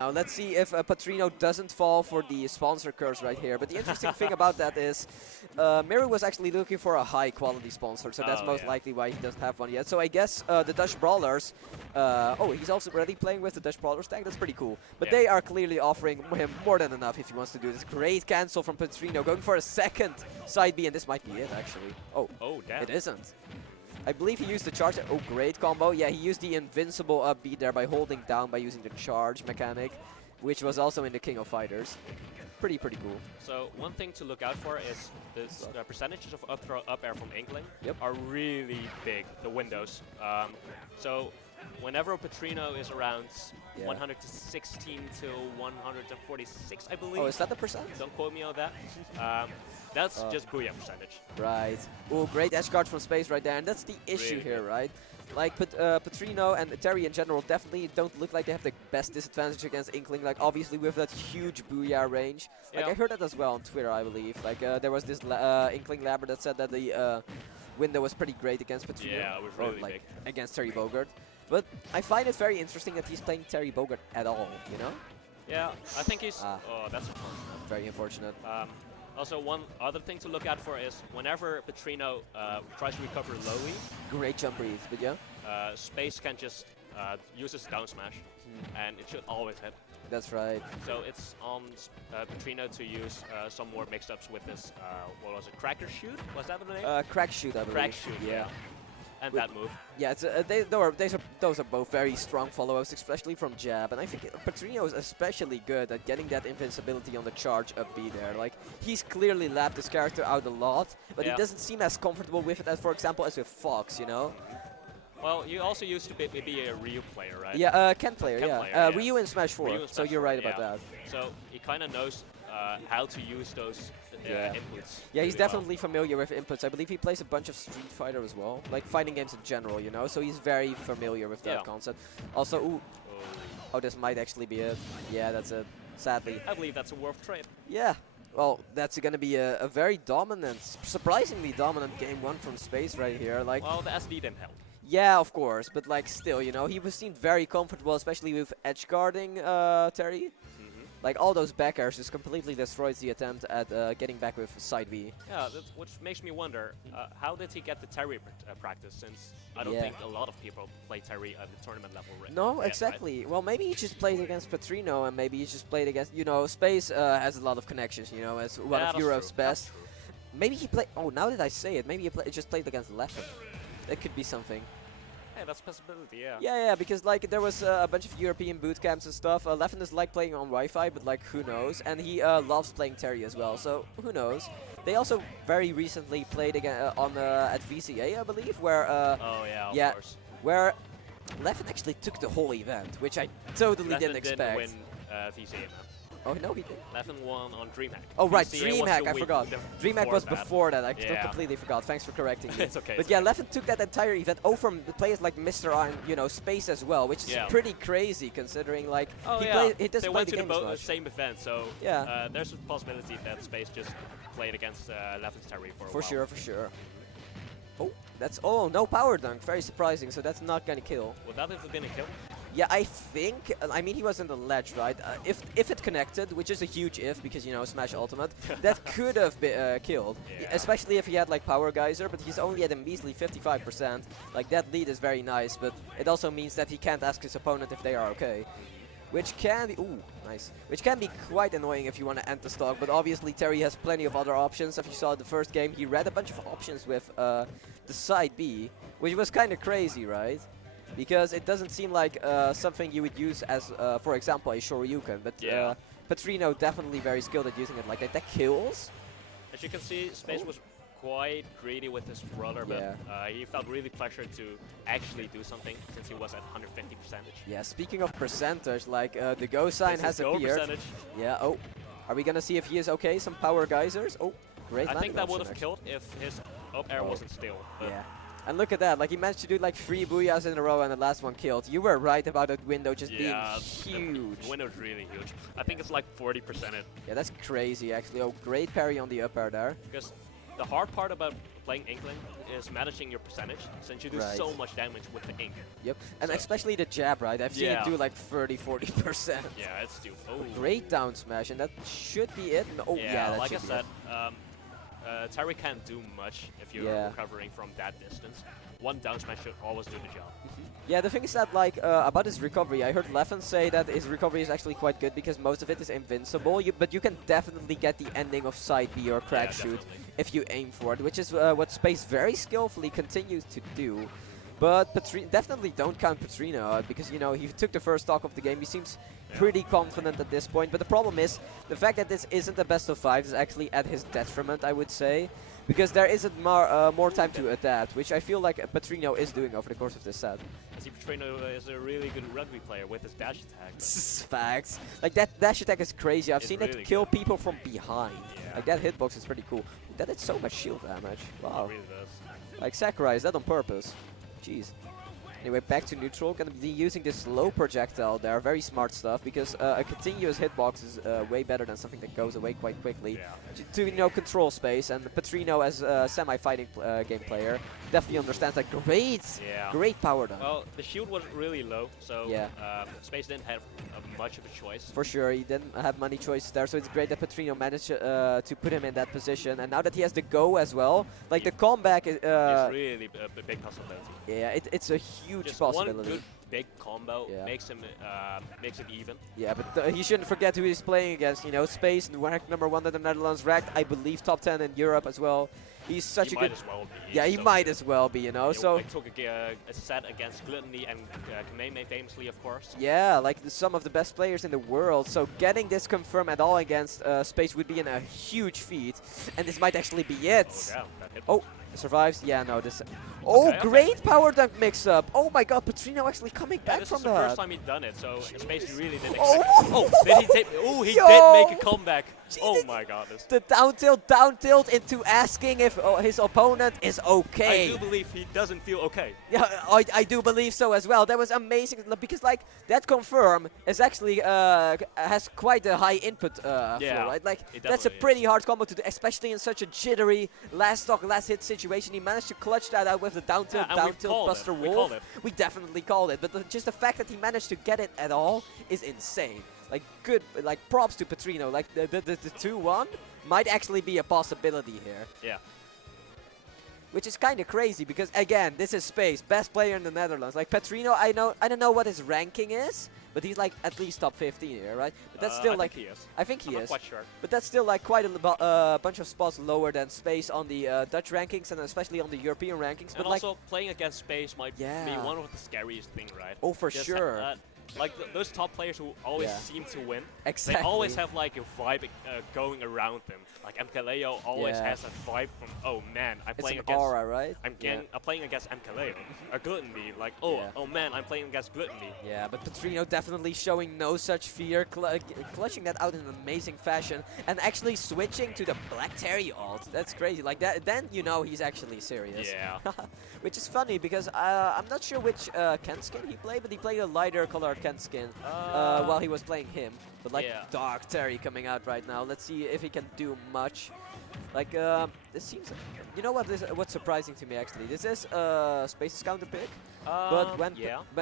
Now let's see if Patrino doesn't fall for the sponsor curse right here. But the interesting thing about that is Miru was actually looking for a high quality sponsor, so that's most likely why he doesn't have one yet. So I guess the Dutch Brawlers, oh, he's also already playing with the Dutch Brawlers tag, that's pretty cool. But they are clearly offering him more than enough if he wants to do this. Great cancel from Patrino, going for a second side B, and this might be it actually. Oh, damn. It isn't. I believe he used the charge. Oh, great combo. Yeah, he used the invincible up B there by holding down by using the charge mechanic, which was also in the King of Fighters. Pretty cool. So one thing to look out for is this percentages of up throw up air from Inkling are really big, the windows. So whenever Patrino is around 116 to 146, I believe. Oh, is that the percent? Don't quote me on that. That's just booyah percentage. Right. Oh, great edge guard from space right there, and that's the issue here, right? Like, Patrino and Terry in general definitely don't look like they have the best disadvantage against Inkling. Like, obviously with that huge booyah range. Like, I heard that as well on Twitter, I believe. Like, there was this Inkling labber that said that the window was pretty great against Patrino. Yeah, it was really big. Against Terry Bogard. But I find it very interesting that he's playing Terry Bogard at all, you know? Yeah, I think he's... oh, that's very unfortunate. Also, one other thing to look out for is whenever Patrino tries to recover lowly, great jump breathe, but yeah, Space can just use his down smash, and it should always hit. That's right. So it's on Patrino to use some more mix-ups with this, what was it, Cracker Shoot? Was that the name? Crack Shoot, I believe. Crack Shoot, yeah. And that move. Yeah, it's, those are both very strong follow-ups, especially from jab. And I think Patrino is especially good at getting that invincibility on the charge up B there. Like, he's clearly lapped this character out a lot, but he doesn't seem as comfortable with it as, for example, as with Fox, you know? Well, you also used to be a Ryu player, right? Yeah, Ken player, Ryu in Smash 4, Ryu in so Smash you're 4, right about that. So he kind of knows how to use those inputs. Yeah, he's definitely familiar with inputs. I believe he plays a bunch of Street Fighter as well, like fighting games in general, you know, so he's very familiar with that concept. Also, oh, this might actually be it. Yeah, that's it, sadly. I believe that's a worth trade. Yeah, well, that's going to be a very dominant, surprisingly dominant game one from Space right here. Like, well, the SD didn't help. Yeah, of course, but like still, you know, he seemed very comfortable, especially with edge guarding Terry. Like, all those back airs just completely destroys the attempt at getting back with side B. Yeah, which makes me wonder, how did he get the Terry practice, since I don't think a lot of people play Terry at the tournament level. No, exactly. Right? Well, maybe he just played against Patrino, and maybe he just played against, you know, Space has a lot of connections, you know, as one of Europe's best. Maybe he played, oh, now that I say it, maybe he just played against Leffen. That could be something. Yeah, that's a possibility, yeah. Yeah, because like there was a bunch of European boot camps and stuff. Leffen is like playing on Wi-Fi, but like who knows? And he loves playing Terry as well, so who knows? They also very recently played again at VCA, I believe, where oh yeah, of course. Where Leffen actually took the whole event, which I totally didn't expect. Didn't win VCA, man. Oh, no, he did. Leffen won on DreamHack. Oh, right, DreamHack, I forgot. DreamHack was before that. I completely forgot. Thanks for correcting me. It's okay. But yeah, Leffen took that entire event from players like Mr. and, you know, Space as well, which is pretty crazy considering, like, he doesn't they play went the to game the same event, so there's a possibility that Space just played against Leffen's Terry for a while. For sure. Oh, that's, no power dunk. Very surprising, so that's not gonna kill. Would that have been a kill? Yeah, I think, I mean, he was in the ledge, right? If it connected, which is a huge if, because, you know, Smash Ultimate, that could have been killed. Especially if he had, like, Power Geyser, but he's only at a measly 55%. Like, that lead is very nice, but it also means that he can't ask his opponent if they are okay. Which can be, nice. Which can be quite annoying if you want to end the stock, but obviously Terry has plenty of other options. If you saw the first game, he read a bunch of options with the side B, which was kind of crazy, right? Because it doesn't seem like something you would use as, for example, a Shoryuken, but Patrino definitely very skilled at using it like that. That kills. As you can see, Space was quite greedy with his roller, but he felt really pressured to actually do something since he was at 150%. Yeah, speaking of percentage, like the go sign has appeared. Percentage. Yeah, are we gonna see if he is okay? Some power geysers. Oh, great. I think that would have killed if his up air wasn't still. Yeah. And look at that, like he managed to do like 3 booyahs in a row and the last one killed. You were right about that window just being huge. The window's really huge. I think it's like 40%. Yeah, that's crazy actually. Oh, great parry on the up air there. Because the hard part about playing Inkling is managing your percentage, since you do so much damage with the ink. Yep, and especially the jab, right? I've seen it do like 30-40%. Yeah, it's too. Great down smash, and that should be it. No, yeah, like I said, Terry can't do much if you're recovering from that distance. One down smash should always do the job. Yeah, the thing is that, like, about his recovery, I heard Leffen say that his recovery is actually quite good because most of it is invincible, but you can definitely get the ending of side B or crack shoot if you aim for it, which is what Space very skillfully continues to do. But definitely don't count Patrino out because, you know, he took the first stock of the game. He seems pretty confident at this point. But the problem is, the fact that this isn't the best of 5 is actually at his detriment, I would say. Because there isn't more time to adapt, which I feel like Patrino is doing over the course of this set. I see Patrino is a really good rugby player with his dash attack. Facts. Like, that dash attack is crazy. I've seen it kill people from behind. Yeah. Like, that hitbox is pretty cool. That did so much shield damage. Wow. It really does. Like, Sakurai, is that on purpose? Jeez. Anyway, back to neutral. Gonna be using this slow projectile there. Very smart stuff because a continuous hitbox is way better than something that goes away quite quickly. To you know, control space. And Patrino, as a semi-fighting game player, definitely understands that. Great power down. Well, the shield was really low, so Space didn't have much of a choice. For sure, he didn't have many choices there, so it's great that Patrino managed to put him in that position. And now that he has the go as well, like the comeback is really a big possibility. Yeah, it's a huge Just possibility. One good big combo makes him makes it even. Yeah, but he shouldn't forget who he's playing against. You know, Space, ranked #1 in the Netherlands, ranked, I believe, top 10 in Europe as well. He's such a good. As well be. Yeah, he might as well be. You know, so. I took a set against Gluttony and Kameme famously, of course. Yeah, like some of the best players in the world. So getting this confirmed at all against Space would be a huge feat, and this might actually be it. Oh, survives. Yeah, no, this. Oh, great power dunk mix-up. Oh my God, Patrino actually coming back from that. This is the first time he's done it, so Space really didn't expect he did make a comeback. Oh my God. The down tilt into asking if his opponent is okay. I do believe he doesn't feel okay. Yeah, I do believe so as well. That was amazing because like that confirm is actually has quite a high input flow, right? Like that's a pretty hard combo to do, especially in such a jittery last stock, last hit situation. He managed to clutch that out with the down tilt Buster Wolf. We definitely called it, but just the fact that he managed to get it at all is insane. Like good, like props to Patrino. Like the 2-1 might actually be a possibility here. Yeah. Which is kind of crazy because again, this is Space, best player in the Netherlands. Like Patrino, I don't know what his ranking is, but he's like at least top 15 here, right? But that's still like I think he is. I'm not quite sure. But that's still like quite a bunch of spots lower than Space on the Dutch rankings and especially on the European rankings. And but also like playing against Space might be one of the scariest things, right? Oh, for sure. Like those top players who always seem to win, exactly. They always have like a vibe going around them. Like MKLeo always has a vibe from, oh man, I'm playing against aura, right? I'm playing against MKLeo. Or Gluttony, like oh man, I'm playing against Gluttony. Yeah, but Patrino definitely showing no such fear, clutching that out in an amazing fashion, and actually switching to the Black Terry ult. That's crazy. Like that, then you know he's actually serious. Yeah. Which is funny because I'm not sure which Ken skin he played, but he played a lighter colored Ken skin while he was playing him. But like Dark Terry coming out right now. Let's see if he can do much. Like this seems, you know what's surprising to me actually. This is Space's counter pick. But when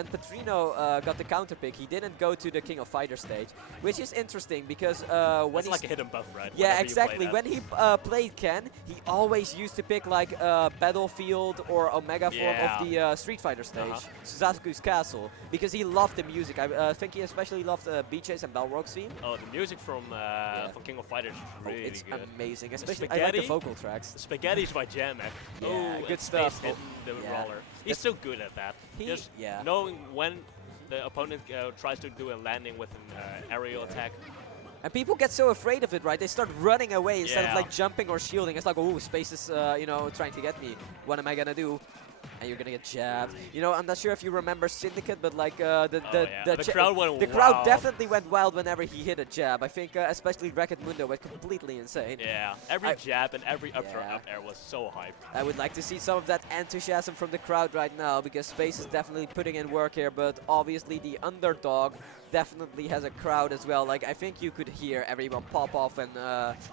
Patrino got the counter pick, he didn't go to the King of Fighters stage, which is interesting because when it's like a hidden buff, right? Yeah, exactly. When he played Ken, he always used to pick like Battlefield or Omega form of the Street Fighter stage, Suzaku's Castle, because he loved the music. I think he especially loved BJ's and Balrog's theme. Oh, the music from King of Fighters is really it's good. Amazing, especially I like the vocal tracks. Spaghetti's my jam, man. Yeah, good stuff. Hitting the roller. He's so good at that. Just knowing when the opponent tries to do a landing with an aerial attack. And people get so afraid of it, right? They start running away instead of like jumping or shielding. It's like, oh, Space is, you know, trying to get me. What am I gonna do? And you're gonna get jabbed. You know, I'm not sure if you remember Syndicate, but like the crowd went wild. The crowd definitely went wild whenever he hit a jab. I think especially Racket Mundo went completely insane. Yeah, every jab and every up throw up air was so hyped. I would like to see some of that enthusiasm from the crowd right now because Space is definitely putting in work here, but obviously the underdog definitely has a crowd as well. Like, I think you could hear everyone pop off when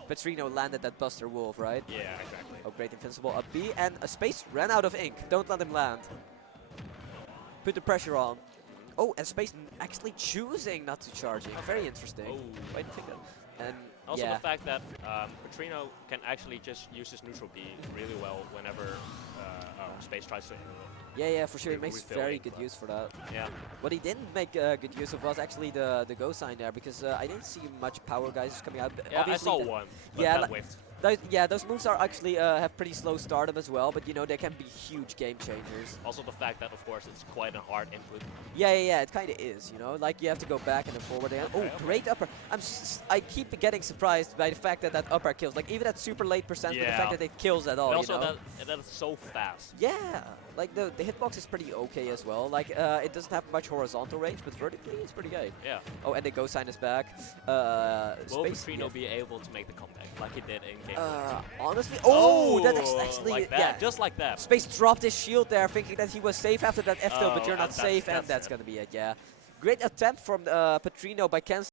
Patrino landed that Buster Wolf, right? Yeah, exactly. Oh, great invincible up B, and a space ran out of ink. Don't let him land. Put the pressure on. Oh, and Space actually choosing not to charge ink. Very interesting. Oh. Wait, I think that. And Also yeah. the fact that Patrino can actually just use his neutral B really well whenever Space tries to. Yeah, for sure. He makes refill very ink, good but use for that. Yeah. What he didn't make good use of was actually the go sign there, because I didn't see much power guys coming out. Yeah, Obviously I saw one. But yeah, that whiffed. those moves are actually have pretty slow startup as well, but you know, they can be huge game changers. Also the fact that, of course, it's quite a hard input. Yeah, it kind of is, you know, like you have to go back and then forward again. Okay, Oh, great upper. I keep getting surprised by the fact that that upper kills, like even at super late percent, but the fact that it kills at all, But also you know? that it's so fast. Yeah, like the hitbox is pretty okay as well. Like it doesn't have much horizontal range, but vertically it's pretty good. Yeah. Oh, and the go sign is back. Will Space, Patrino be able to make the comeback like he did in game honestly, that's actually, like that, yeah. just like that. Space dropped his shield there, thinking that he was safe after that F tilt, but you're not and safe, and that's it. gonna be it, yeah. Great attempt from Patrino by canceling